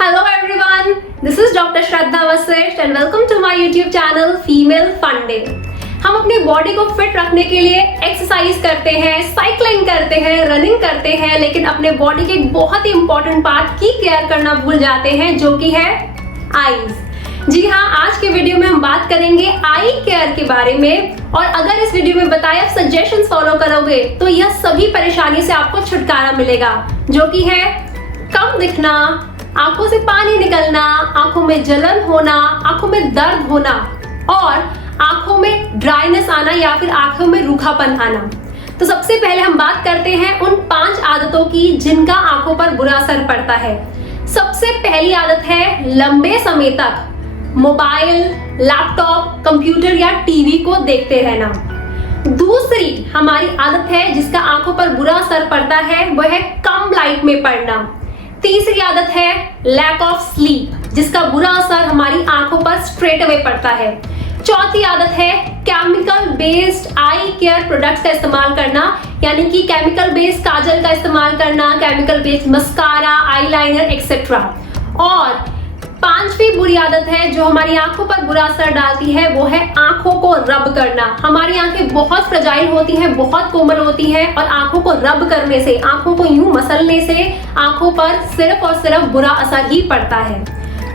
Hello everyone, this is Dr. Shraddha Vasisht and welcome to my YouTube channel Female Fun Day। हम अपनी body को fit रखने के लिए एक्सरसाइज करते हैं, साइकिलिंग करते हैं, रनिंग करते हैं, लेकिन अपने बॉडी के एक बहुत ही इंपॉर्टेंट पार्ट की केयर करना भूल जाते हैं, जो कि है आईज। जी हाँ, आज के वीडियो में हम बात करेंगे आई केयर के बारे में और अगर इस वीडियो में बताए आप सजेशंस फॉलो करोगे तो यह सभी परेशानी से आपको छुटकारा मिलेगा, जो कि है कम दिखना, आंखों से पानी निकलना, आंखों में जलन होना, आंखों में दर्द होना और आंखों में ड्राइनेस आना या फिर आंखों में रूखापन आना। तो सबसे पहले हम बात करते हैं उन 5 आदतों की जिनका आंखों पर बुरा असर पड़ता है। सबसे पहली आदत है लंबे समय तक मोबाइल, लैपटॉप, कंप्यूटर या टीवी को देखते रहना। दूसरी हमारी आदत है जिसका आंखों पर बुरा असर पड़ता है, वह है कम लाइट में पढ़ना। तीसरी आदत है लैक ऑफ स्लीप, जिसका बुरा असर हमारी आंखों पर स्ट्रेट अवे पड़ता है। चौथी आदत है chemical based I care products का इस्तेमाल करना, यानी कि केमिकल बेस्ड काजल का इस्तेमाल करना, chemical based mascara, eyeliner etcetera. और 5वीं बुरी आदत है जो हमारी आंखों पर बुरा असर डालती है, वो है आंखों को रब करना। हमारी आंखें बहुत फ्रजाइल होती हैं, बहुत कोमल होती हैं और आंखों को रब करने से, आंखों को यूं मसलने से आंखों पर सिर्फ और सिर्फ बुरा असर ही पड़ता है।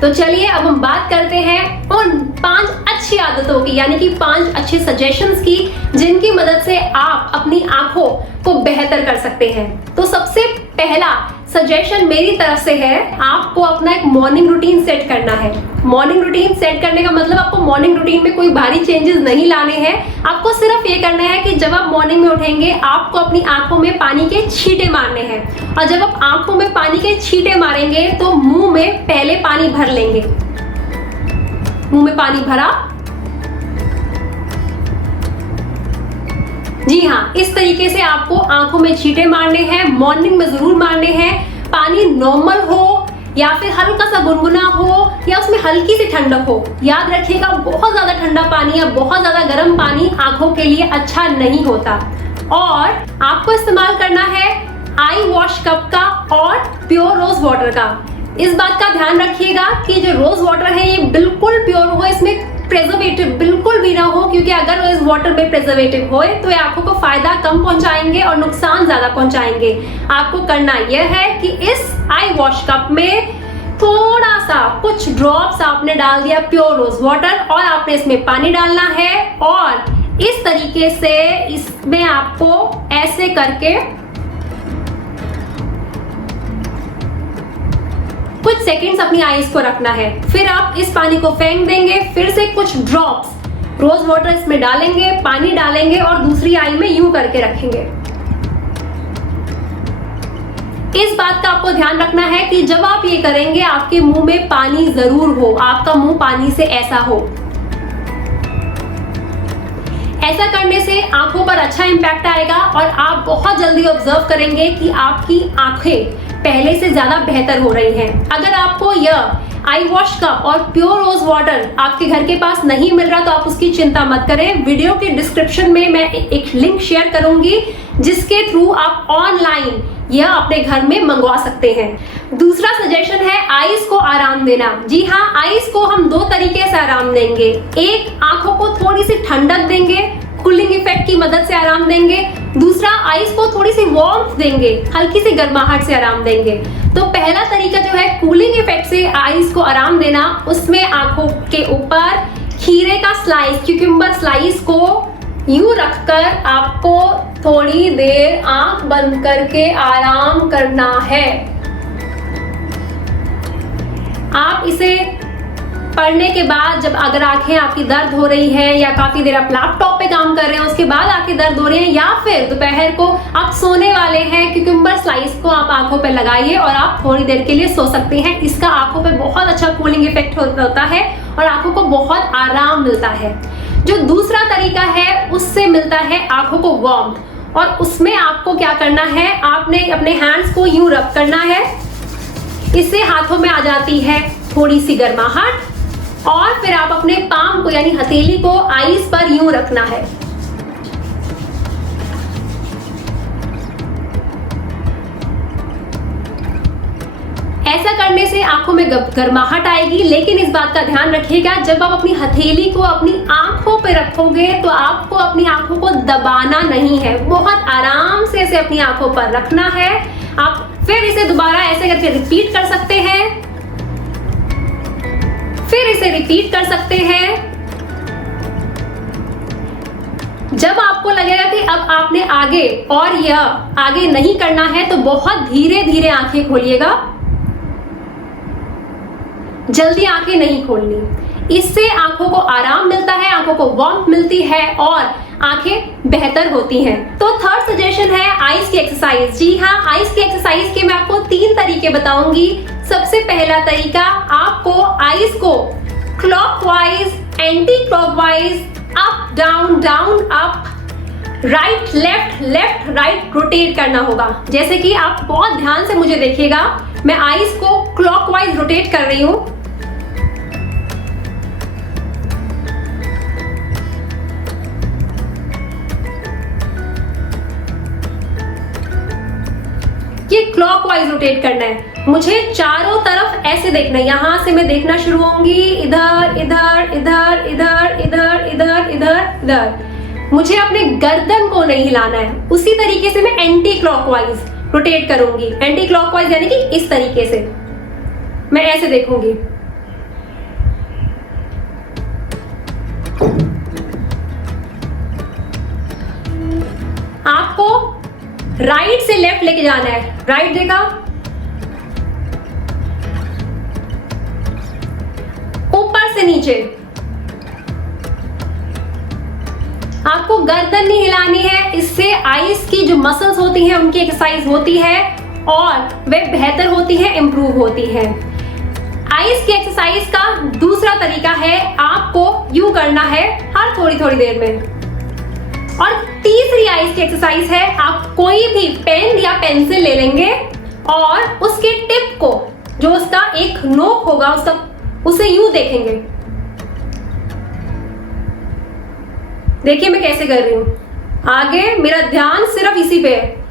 तो चलिए अब हम बात करते हैं उन 5 अच्छी आदतों की, यानी कि 5 अच्छे सजेशंस की, जिनकी मदद से आप अपनी आंखों को बेहतर कर सकते हैं। तो सबसे पहला सजेशन मेरी तरफ से है, आपको अपना एक मॉर्निंग रूटीन सेट करना है। मॉर्निंग रूटीन सेट करने का मतलब आपको मॉर्निंग रूटीन में कोई भारी चेंजेस नहीं लाने हैं। आपको सिर्फ ये करना है कि जब आप मॉर्निंग में उठेंगे आपको अपनी आंखों में पानी के छींटे मारने हैं और जब आप आंखों में पानी के छींटे मारेंगे तो मुंह में पहले पानी भर लेंगे। मुंह में पानी भरा, जी हाँ, इस तरीके से आपको आंखों में छींटे मारने हैं। मॉर्निंग में जरूर मारने हैं। पानी नॉर्मल हो या फिर हल्का सा गुनगुना हो या उसमें हल्की सी ठंडक हो। याद रखिएगा, बहुत ज्यादा ठंडा पानी या बहुत ज्यादा गर्म पानी आंखों के लिए अच्छा नहीं होता। और आपको इस्तेमाल करना है आई वॉश कप का और प्योर रोज वाटर का। इस बात का ध्यान रखिएगा कि जो रोज वाटर है ये बिल्कुल प्योर हो, इसमें प्रेजर्वेटिव बिल्कुल भी ना हो, क्योंकि अगर इस वाटर में प्रेजर्वेटिव होए तो ये आंखों को फायदा कम पहुंचाएंगे और नुकसान ज्यादा पहुंचाएंगे। आपको करना यह है कि इस आई वॉश कप में थोड़ा सा कुछ ड्रॉप्स आपने डाल दिया प्योर रोज वाटर और आपने इसमें पानी डालना है और इस तरीके से इसमें आपको ऐसे करके कुछ सेकंड्स अपनी आईज को रखना है। फिर आप इस पानी को फेंक देंगे, फिर से कुछ ड्रॉप्स रोज वाटर इसमें डालेंगे, पानी डालेंगे और दूसरी आई में यूं करके रखेंगे। इस बात का आपको ध्यान रखना है कि जब आप ये करेंगे आपके मुंह में पानी जरूर हो, आपका मुंह पानी से ऐसा हो। ऐसा करने से आंखों पर अच्छा इंपैक्ट आएगा और आप बहुत जल्दी ऑब्जर्व करेंगे कि आपकी आंखें पहले से ज्यादा बेहतर हो रही हैं। अगर आपको यह आई वॉश कप और प्योर रोज वाटर आपके घर के पास नहीं मिल रहा तो आप उसकी चिंता मत करें। वीडियो के डिस्क्रिप्शन में मैं एक लिंक शेयर करूंगी जिसके थ्रू आप ऑनलाइन यह अपने घर में मंगवा सकते हैं। दूसरा सजेशन है आईज को आराम देना। जी हाँ, आईज को हम 2 तरीके से आराम देंगे। एक, आंखों को थोड़ी सी ठंडक देंगे, कूलिंग इफेक्ट की मदद से आराम देंगे। दूसरा, आईज को थोड़ी सी वार्मथ देंगे, हल्की सी गर्माहट से आराम देंगे। तो पहला तरीका जो है कूलिंग इफेक्ट से आईज को आराम देना, उसमें आंखों के ऊपर खीरे का स्लाइस, क्यूकम्बर स्लाइस को यूं रखकर आपको थोड़ी देर आंख बंद करके आराम करना है। आप इसे पढ़ने के बाद जब अगर आंखें आपकी दर्द हो रही है या काफी देर आप लैपटॉप पे काम कर रहे हैं उसके बाद आंखें दर्द हो रही हैं या फिर दोपहर को आप सोने वाले हैं, क्यूकम्बर स्लाइस को आप आंखों पे लगाइए और आप थोड़ी देर के लिए सो सकते हैं। इसका आंखों पे बहुत अच्छा कूलिंग इफेक्ट होता है और आंखों को बहुत आराम मिलता है। जो दूसरा तरीका है उससे मिलता है आंखों को वार्मथ और उसमें आपको क्या करना है, आपने अपने हैंड्स को यूं रब करना है। इससे हाथों में आ जाती है थोड़ी सी गर्माहट और फिर आप अपने पाम को यानी हथेली को आईज पर यूं रखना है। ऐसा करने से आंखों में गर्माहट आएगी, लेकिन इस बात का ध्यान रखिएगा जब आप अपनी हथेली को अपनी आंखों पे रखोगे तो आपको अपनी आंखों को दबाना नहीं है, बहुत आराम से इसे अपनी आंखों पर रखना है। आप फिर इसे दोबारा ऐसे करके रिपीट कर सकते हैं, फिर इसे रिपीट कर सकते हैं। जब आपको लगेगा कि अब आपने आगे और यह आगे नहीं करना है तो बहुत धीरे धीरे आंखें खोलिएगा, जल्दी आंखें नहीं खोलनी। इससे आंखों को आराम मिलता है, आंखों को वार्मथ मिलती है और आंखें बेहतर होती हैं। तो थर्ड सजेशन है आईज की एक्सरसाइज। जी हाँ, आईज की एक्सरसाइज के मैं आपको 3 तरीके बताऊंगी। सबसे पहला तरीका, आपको आईज को clockwise, anti clockwise, up down, down up, right left, left right rotate करना होगा। जैसे कि आप बहुत ध्यान से मुझे देखिएगा, मैं आईज को क्लॉकवाइज रोटेट कर रही हूं। ये क्लॉकवाइज रोटेट करना है, मुझे चारों तरफ ऐसे देखना है। यहां से मैं देखना शुरू होंगी, इधर इधर इधर इधर इधर इधर इधर इधर। मुझे अपने गर्दन को नहीं हिलाना है। उसी तरीके से मैं एंटी क्लॉकवाइज रोटेट करूंगी। एंटी क्लॉकवाइज यानी कि इस तरीके से मैं ऐसे देखूंगी। आपको राइट से लेफ्ट लेके जाना है। राइट देखा, ऊपर से नीचे। आपको गर्दन नहीं हिलानी है, इससे आईज की जो मसल्स होती हैं उनकी एक्सरसाइज होती है और वे बेहतर होती है, इंप्रूव होती है। आईज की एक्सरसाइज का दूसरा तरीका है, आपको यूं करना है हर थोड़ी थोड़ी देर में। और तीसरी आईज की एक्सरसाइज है, आप कोई भी पेन या पेंसिल ले लेंगे और उसके टिप को, जो उसका एक नोक होगा, उसे यूं देखेंगे। देखिए मैं कैसे कर रही हूं। आगे मेरा ध्यान सिर्फ इसी पे है।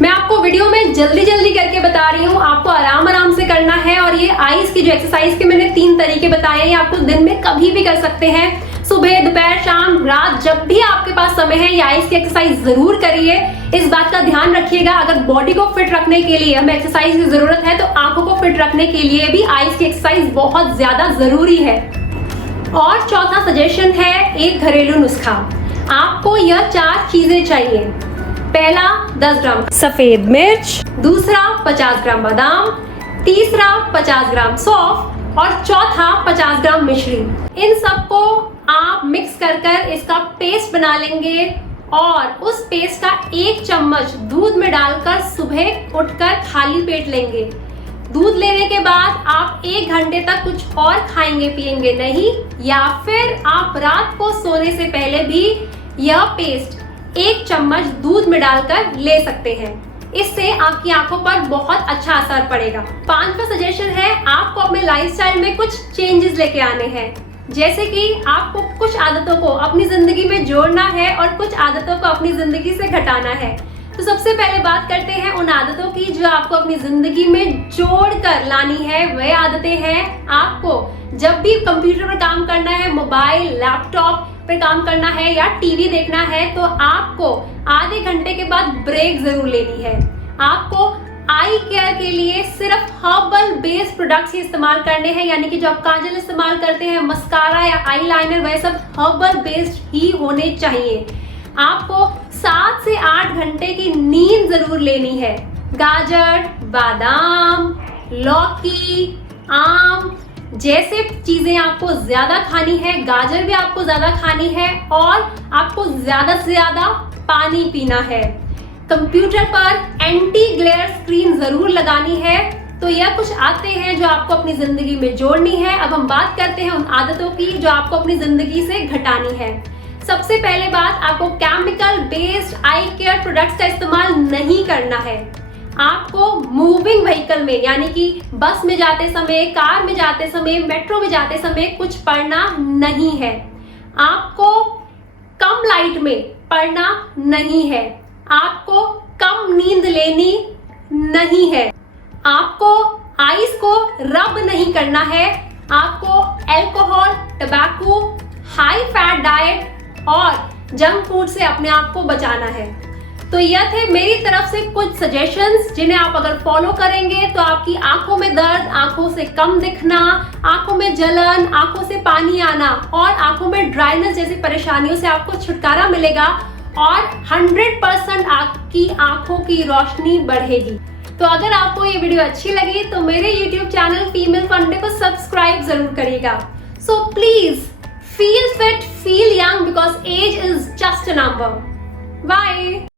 मैं आपको वीडियो में जल्दी जल्दी करके बता रही हूँ, आपको आराम आराम से करना है। और ये आईज की जो एक्सरसाइज के मैंने 3 तरीके बताए हैं, ये आपको दिन में कभी भी कर सकते हैं, सुबह, दोपहर, शाम, रात, जब भी आपके पास समय है ये आईज की एक्सरसाइज जरूर करिए। इस बात का ध्यान रखिएगा, अगर बॉडी को फिट रखने के लिए हमें एक्सरसाइज की जरूरत है तो आंखों को फिट रखने के लिए भी आईज की एक्सरसाइज बहुत ज्यादा जरूरी है। और चौथा सजेशन है एक घरेलू नुस्खा। आपको यह 4 चीजें चाहिए। पहला 10 ग्राम सफेद मिर्च, दूसरा 50 ग्राम बादाम, तीसरा 50 ग्राम सौंफ और चौथा 50 ग्राम मिश्री। इन सबको आप मिक्स कर इसका पेस्ट बना लेंगे और उस पेस्ट का 1 चम्मच दूध में डालकर सुबह उठकर खाली पेट लेंगे। दूध लेने के बाद आप 1 घंटे तक कुछ और खाएंगे पिएंगे नहीं, या फिर आप रात को सोने से पहले भी यह पेस्ट 1 चम्मच दूध में डालकर ले सकते हैं। इससे आपकी आंखों पर बहुत अच्छा असर पड़ेगा। 5वां सजेशन है, आपको अपने लाइफस्टाइल में कुछ चेंजेस लेके आने हैं। जैसे कि आपको कुछ आदतों को अपनी जिंदगी में जोड़ना है और कुछ आदतों को अपनी जिंदगी से घटाना है। तो सबसे पहले बात करते हैं उन आदतों की जो आपको अपनी जिंदगी में जोड़ कर लानी है। वह आदतें हैं, आपको जब भी कंप्यूटर पर काम करना है, मोबाइल, लैपटॉप पे काम करना है या टीवी देखना है, तो आपको आधे घंटे के बाद ब्रेक जरूर लेनी है। आपको आई केयर के लिए सिर्फ हर्बल बेस्ड प्रोडक्ट्स ही इस्तेमाल करने हैं, यानी कि जो आप काजल इस्तेमाल करते हैं, मस्कारा या आई लाइनर, वह सब हर्बल बेस्ड ही होने चाहिए। आपको 7 से 8 घंटे की नींद जरूर लेनी है। गाजर, बादाम, लौकी, आम जैसे चीजें आपको ज्यादा खानी है। गाजर भी आपको ज्यादा खानी है और आपको ज्यादा से ज्यादा पानी पीना है। कंप्यूटर पर एंटी ग्लेयर स्क्रीन जरूर लगानी है। तो यह कुछ आदतें हैं जो आपको अपनी जिंदगी में जोड़नी है। अब हम बात करते हैं उन आदतों की जो आपको अपनी जिंदगी से घटानी है। सबसे पहले बात, आपको chemical based I care products का इस्तेमाल नहीं करना है। आपको मूविंग व्हीकल में, यानी कि बस में जाते समय, कार में जाते समय, मेट्रो में जाते समय कुछ पढ़ना नहीं है। आपको कम लाइट में पढ़ना नहीं है। आपको कम नींद लेनी नहीं है, आपको आईज को रब नहीं करना है, आपको alcohol, tobacco, high fat diet और जंक फूड से अपने आप को बचाना है। तो यह थे मेरी तरफ से कुछ सजेशंस जिन्हें आप अगर फॉलो करेंगे तो आपकी आंखों में दर्द, आंखों से कम दिखना, आंखों में जलन, आंखों से पानी आना और आंखों में ड्राइनेस जैसी परेशानियों से आपको छुटकारा मिलेगा और 100% आपकी आंखों की रोशनी बढ़ेगी। तो अगर आपको ये वीडियो अच्छी लगी तो मेरे YouTube चैनल फीमेल फंडे को सब्सक्राइब जरूर करिएगा। So please feel fit, feel young because age is just a number. Bye.